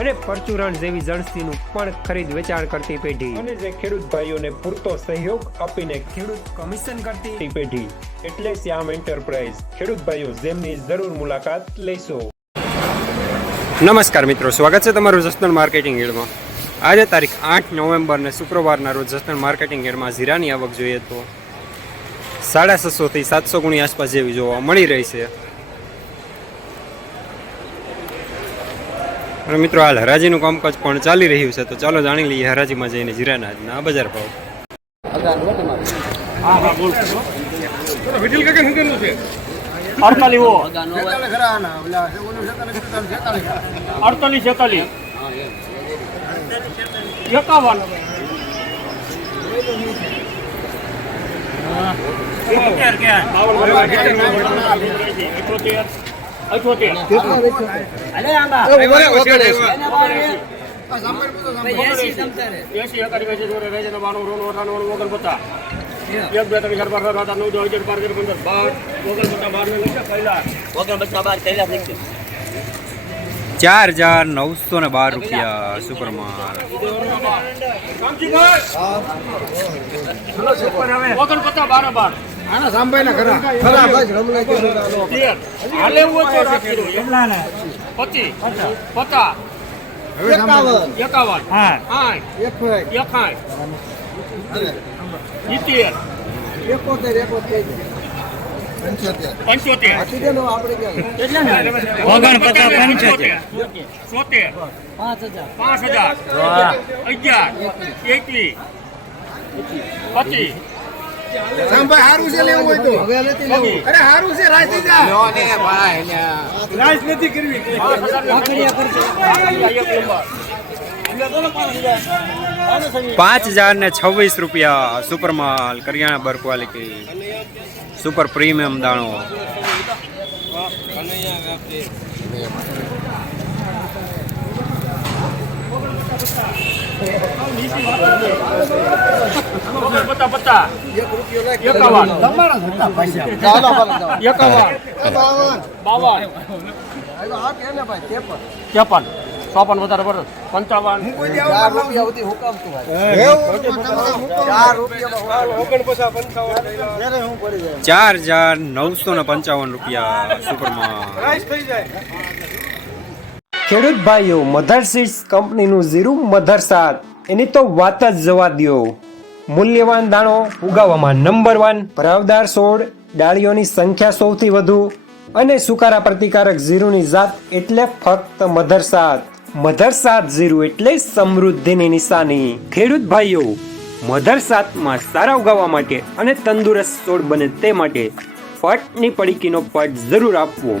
અને પરચુરણ જેવી જણસીનું પણ ખરીદ વેચાણ કરતી પેઢી. અને જે ખેડૂત ભાઈઓને પૂરતો સહયોગ આપીને ખેડૂત કમિશન કરતી પેઢી. એટલે શ્યામ એન્ટરપ્રાઇઝ. ખેડૂત ભાઈઓ જેમની જરૂર મુલાકાત લેશો. નમસ્કાર મિત્રો સ્વાગત છે તમારું જસદણ માર્કેટિંગ યાર્ડમાં આજે તારીખ આઠ નવેમ્બર ને શુક્રવારના રોજ જસદણ માર્કેટિંગ યાર્ડમાં જીરાની આવક જોઈએ તો સાડા છસોથી સાતસો ગુણી આસપાસ જેવી જોવા મળી રહી છે. અને મિત્રો હાલ હરાજીનું કામકાજ પણ ચાલી રહ્યું છે તો ચાલો જાણી લઈએ હરાજીમાં જઈને જીરાના આજના બજાર ભાવ. અડતાલીસ એકાવન. એક બે ત્રણ ચાર પાંચ સાત આઠ નવ દસ અગિયાર બાર તેર પંદર. બાર ઓગણ પચાસ બાર ને ચાર હજાર નવસો ને બાર રૂપિયા સુપરમાલ ઓગણ પચાસ બાર બાર. આના સાંભાઈ ખરા. ખરા બસ રમલા કે હાલે એવું હોય તો રાખી દો. પચીસ. પચાસ. એકાવન. એકાવન. આઠ. એકસો એકાઠ સિત્તેર. એકોતેર એકોતેર. નો પચાસ પંચોતેર. સોતેર. પાંચ હજાર. અગિયાર. એકવીસ. પચીસ. સાંભાઈ હારું છે લેવું હોય તો? હવે નથી લેવું. અરે હારું છે રાજ થઈ જા રાજ નથી કરવી. પાંચ હજાર ને છવ્વીસ રૂપિયા સુપર માલ કરિયાણા બર ક્વોલિટી. સુપર પ્રીમિયમ દાણો. Thank પચાસ રૂપિયો લાખ એકાવન. તમારા હતા પૈસા એકાવન. બાવન. ત્રેપન. ચોપન વધારે બરોબર પંચાવન. ચાર પડી હજાર નવસો ને પંચાવન રૂપિયા સુપરમાલ રાઈસ ખેડૂત ભાઈઓ મધર સીડ્સ કંપનીનું ઝીરું મધર સાત એની તો વાત જ જવા દ્યો. મૂલ્યવાન દાણો ઉગાવવામાં નંબર વન ભરાવદાર છોડ ડાળીઓની સંખ્યા સૌથી વધુ અને સુકારા પ્રતિકારક ઝીરુની જાત એટલે ફક્ત મધર સાત. મધર સાત ઝીરું એટલે સમૃદ્ધિની નિશાની. ખેડૂત ભાઈઓ, મધર સાતમાં સારા ઉગાવવા માટે અને તંદુરસ્ત છોડ બને તે માટે ફટની પડીકીનો પટ જરૂર આપવો.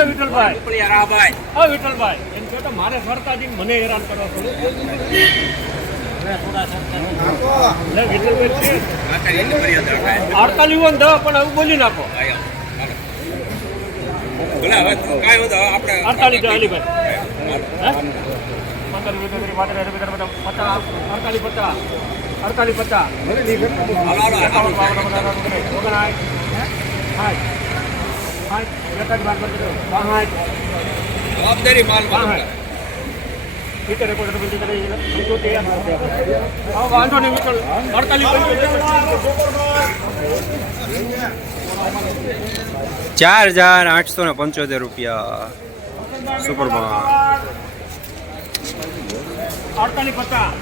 Vitthalbhai Vitthalbhai કે મારે એમ મારે સરતાજી મને હેરાન કરો છો લે વિઠ્ઠલભાઈ છે. અડતાલીસ હોય ને પણ હવે બોલી નાખો. અડતાલીસ અડતાલીસ પચાસ અડતાલીસ પચાસ. એકાવન બાવન વાંધો નહીં અડતાલીસ ચાર હજાર આઠસો ને પંચોતેર રૂપિયા. સુપરમાં અડતાલીસ પચાસ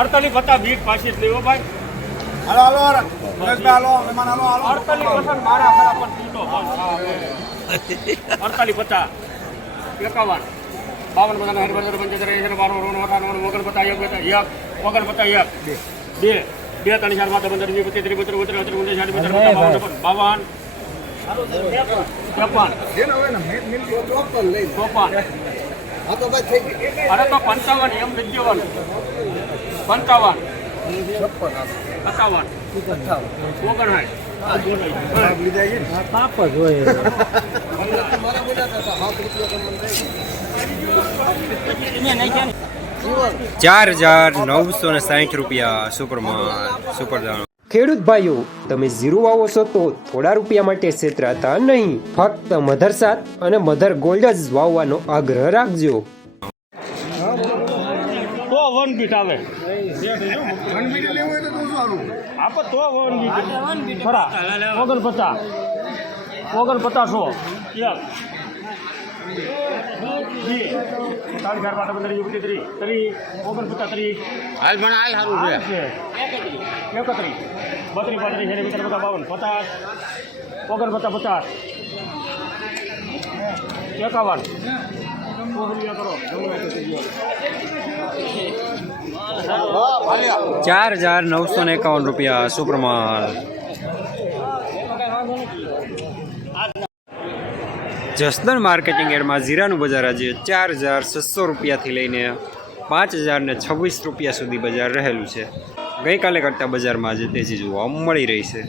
અડતાલીસ પચાસ બીટ પાછી જ લેવો ભાઈ. હાલો હાલો પરેશભાઈ હાલો મહેમાન હાલો હાલો. અડતાલીસ પચાસ મારા ખરા પર તૂટો અડતાલીસ પચાસ એકાવન. બાવન પચાસ હરિભદ્ર પંચોતેર એસી બાર ઓગણ ઓગણ પચાસ એક પચાસ એક પચાસ બે બે ત્રણ ચાર માતા પંદર વીસ પચીસ ત્રીસ બત્રીસ બત્રીસ બત્રીસ ઊંચાઈ સાઠ બત્રીસ બાવન ત્રેપન. ચોપન. અરે તો પંચાવન એમ દેવાનું પંચાવન. સત્તાવન. ઓગણસાઠ. ચાર હજાર નવસો ને સાઠ રૂપિયા સુપરમાં સુપર દાણો ખેડૂત ભાઈઓ તમે ઝીરો વાવો છો તો થોડા રૂપિયા માટે છેતરાતા નહીં. ફક્ત મધર સાત અને મધર ગોલ્ડ જ વાવવાનો આગ્રહ રાખજો. તો વન બીટ આવે. વન મીટર લેવું હોય તો શું હાલું આપો તો વન બીટ ખરા. ઓગણ પચાસ ઓગણ પચાસો એક બે ત્રણ ચાર પાંચ પંદર વીસ પચીસ ત્રીસ ત્રીસ ઓગણ પચાસ ત્રીસ હાલ પણ હાલ સારું છે એકત્રીસ બત્રીસ પાંત્રીસ છેલ્લી પચાસ પચાસ બાવન પચાસ ઓગણ પચાસ પચાસ એકાવન ઓગણિયા કરો ચાર હજાર નવસો ને એકાવન રૂપિયા સુપરમાલ જસદણ માર્કેટિંગ એડમાં જીરાનું બજાર આજે ચાર હજાર છસો રૂપિયાથી લઈને પાંચ હજાર ને છવ્વીસ રૂપિયા સુધી બજાર રહેલું છે. ગઈકાલે કરતાં બજારમાં આજે તેજી જોવા મળી રહી છે.